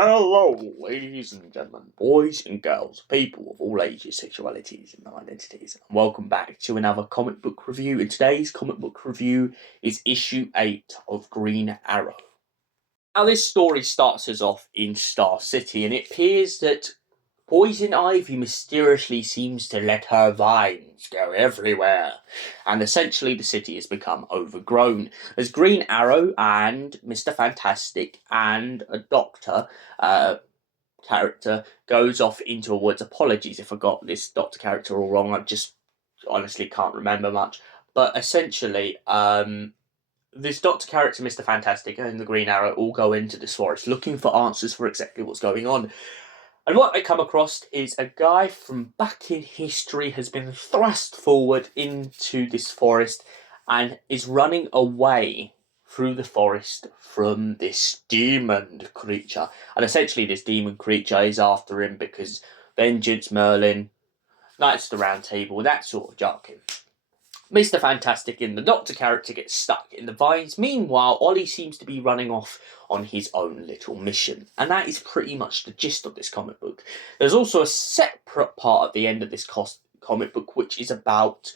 Hello, ladies and gentlemen, boys and girls, people of all ages, sexualities, and identities, and welcome back to another comic book review. And today's comic book review is issue 8 of Green Arrow. Now, this story starts us off in Star City, and it appears that Poison Ivy mysteriously seems to let her vines go everywhere, and essentially the city has become overgrown. As Green Arrow and Mr. Fantastic and a doctor character goes off into a woods. Apologies if I got this doctor character all wrong, I just honestly can't remember much. But essentially, this doctor character, Mr. Fantastic, and the Green Arrow all go into this forest looking for answers for exactly what's going on. And what they come across is a guy from back in history has been thrust forward into this forest and is running away through the forest from this demon creature. And essentially this demon creature is after him because Vengeance, Merlin, Knights of the Round Table, that sort of jargon. Mr. Fantastic and the Doctor character get stuck in the vines. Meanwhile, Ollie seems to be running off on his own little mission. And that is pretty much the gist of this comic book. There's also a separate part at the end of this comic book, which is about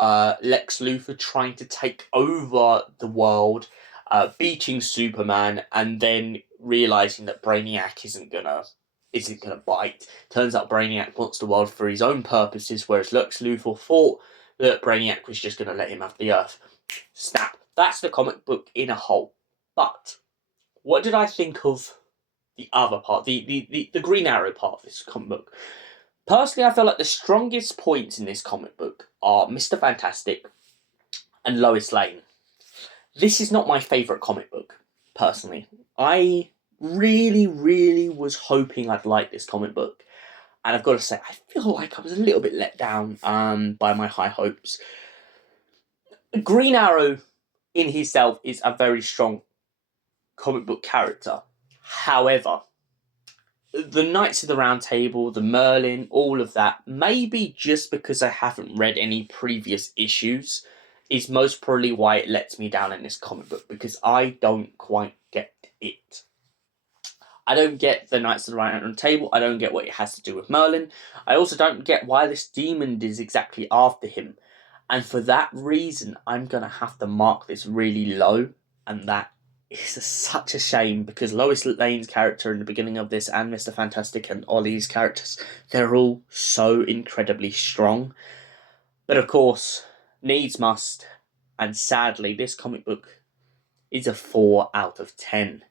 Lex Luthor trying to take over the world, beating Superman, and then realising that Brainiac isn't gonna bite. Turns out Brainiac wants the world for his own purposes, whereas Lex Luthor thought that Brainiac was just going to let him have the Earth. Snap. That's the comic book in a whole. But what did I think of the other part, the Green Arrow part of this comic book? Personally, I feel like the strongest points in this comic book are Mr. Fantastic and Lois Lane. This is not my favourite comic book, personally. I really was hoping I'd like this comic book. And I've got to say, I feel like I was a little bit let down by my high hopes. Green Arrow in himself is a very strong comic book character. However, the Knights of the Round Table, the Merlin, all of that, maybe just because I haven't read any previous issues, is most probably why it lets me down in this comic book, because I don't quite get it. I don't get the Knights of the Round Table. I don't get what it has to do with Merlin. I also don't get why this demon is exactly after him. And for that reason, I'm going to have to mark this really low. And that is such a shame, because Lois Lane's character in the beginning of this and Mr. Fantastic and Ollie's characters, they're all so incredibly strong. But of course, needs must. And sadly, this comic book is a 4 out of 10.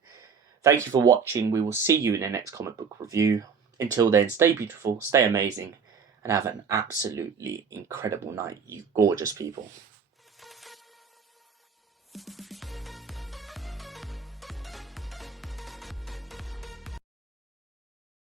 Thank you for watching. We will see you in the next comic book review. Until then, stay beautiful, stay amazing, and have an absolutely incredible night, you gorgeous people.